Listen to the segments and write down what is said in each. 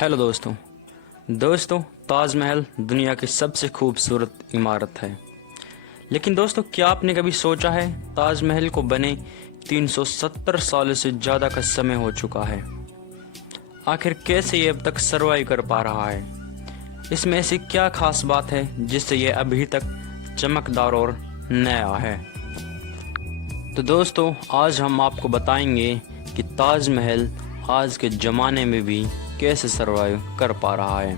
Hello दोस्तों ताजमहल दुनिया की सबसे खूबसूरत इमारत है। लेकिन दोस्तों, क्या आपने कभी सोचा है ताजमहल को बने 370 सालों से ज़्यादा का समय हो चुका है। आखिर कैसे ये अब तक सरवाइव कर पा रहा है? इसमें ऐसी क्या खास बात है जिससे ये अभी तक चमकदार और नया है? तो दोस्तों, आज हम आपको बताएंगे कि ताजमहल आज के ज़माने में भी कैसे सरवाइव कर पा रहा है।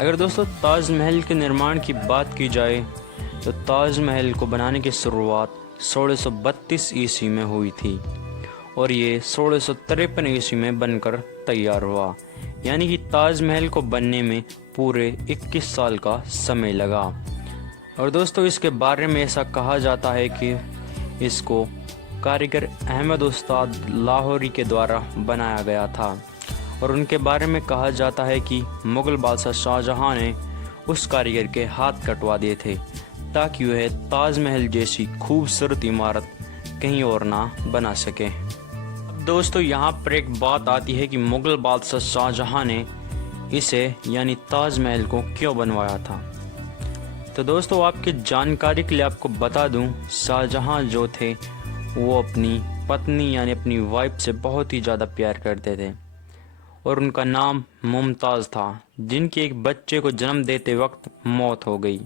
अगर दोस्तों ताजमहल के निर्माण की बात की जाए तो ताजमहल को बनाने की शुरुआत 1632 ईस्वी में हुई थी और ये 1653 ईस्वी में बनकर तैयार हुआ। यानी कि ताजमहल को बनने में पूरे 21 साल का समय लगा। और दोस्तों, इसके बारे में ऐसा कहा जाता है कि इसको कारीगर अहमद उस्ताद लाहौरी के द्वारा बनाया गया था और उनके बारे में कहा जाता है कि मुग़ल बादशाह शाहजहां ने उस कारीगर के हाथ कटवा दिए थे ताकि वह ताजमहल जैसी खूबसूरत इमारत कहीं और ना बना सके। अब दोस्तों, यहाँ पर एक बात आती है कि मुग़ल बादशाह शाहजहां ने इसे यानी ताजमहल को क्यों बनवाया था। तो दोस्तों, आपकी जानकारी के लिए आपको बता दूं, शाहजहां जो थे वो अपनी पत्नी यानी अपनी वाइफ से बहुत ही ज़्यादा प्यार करते थे और उनका नाम मुमताज़ था, जिनकी एक बच्चे को जन्म देते वक्त मौत हो गई।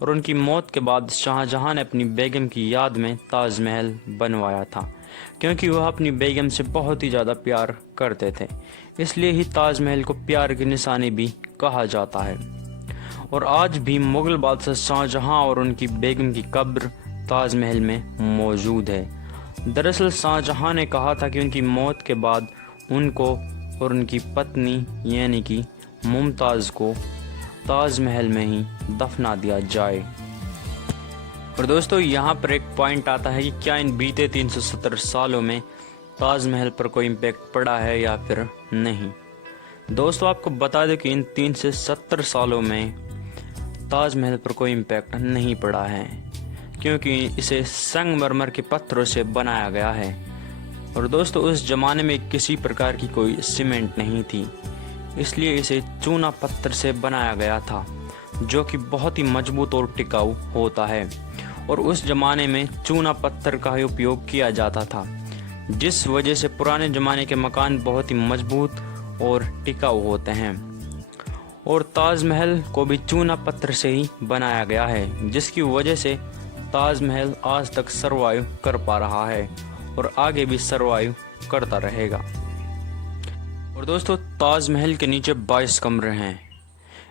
और उनकी मौत के बाद शाहजहां ने अपनी बेगम की याद में ताजमहल बनवाया था, क्योंकि वह अपनी बेगम से बहुत ही ज़्यादा प्यार करते थे। इसलिए ही ताजमहल को प्यार की निशानी भी कहा जाता है। और आज भी मुग़ल बादशाह शाहजहां और उनकी बेगम की कब्र ताजमहल में मौजूद है। दरअसल शाहजहां ने कहा था कि उनकी मौत के बाद उनको और उनकी पत्नी यानी कि मुमताज़ को ताजमहल में ही दफना दिया जाए। और दोस्तों, यहाँ पर एक पॉइंट आता है कि क्या इन बीते 370 सालों में ताजमहल पर कोई इम्पैक्ट पड़ा है या फिर नहीं। दोस्तों, आपको बता दें कि इन 370 सालों में ताजमहल पर कोई इम्पैक्ट नहीं पड़ा है, क्योंकि इसे संगमरमर के पत्थरों से बनाया गया है। और दोस्तों, उस ज़माने में किसी प्रकार की कोई सीमेंट नहीं थी, इसलिए इसे चूना पत्थर से बनाया गया था, जो कि बहुत ही मजबूत और टिकाऊ होता है। और उस ज़माने में चूना पत्थर का ही उपयोग किया जाता था, जिस वजह से पुराने ज़माने के मकान बहुत ही मजबूत और टिकाऊ होते हैं। और ताजमहल को भी चूना पत्थर से ही बनाया गया है, जिसकी वजह से ताजमहल आज तक सरवाइव कर पा रहा है और आगे भी सरवाइव करता रहेगा। और दोस्तों, ताजमहल के नीचे 22 कमरे हैं।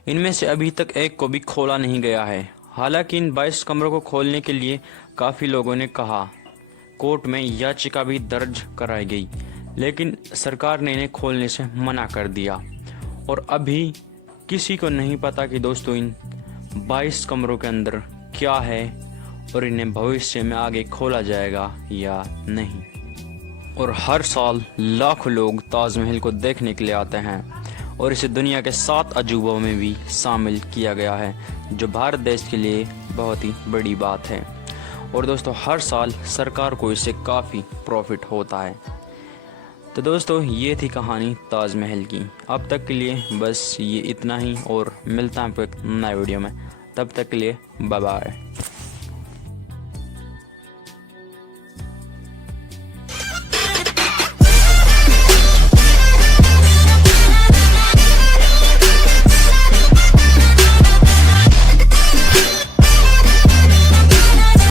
इनमें से अभी तक एक को भी खोला नहीं गया है। हालांकि इन 22 कमरों को खोलने के लिए काफ़ी लोगों ने कहा, कोर्ट में याचिका भी दर्ज कराई गई, लेकिन सरकार ने इन्हें खोलने से मना कर दिया। और अभी किसी को नहीं पता कि दोस्तों इन 22 कमरों के अंदर क्या है और इन्हें भविष्य में आगे खोला जाएगा या नहीं। और हर साल लाखों लोग ताजमहल को देखने के लिए आते हैं और इसे दुनिया के 7 अजूबों में भी शामिल किया गया है, जो भारत देश के लिए बहुत ही बड़ी बात है। और दोस्तों, हर साल सरकार को इससे काफ़ी प्रॉफिट होता है। तो दोस्तों, ये थी कहानी ताजमहल की। अब तक के लिए बस ये इतना ही और मिलता है आपको एक नए वीडियो में। तब तक के लिए बाय बाय।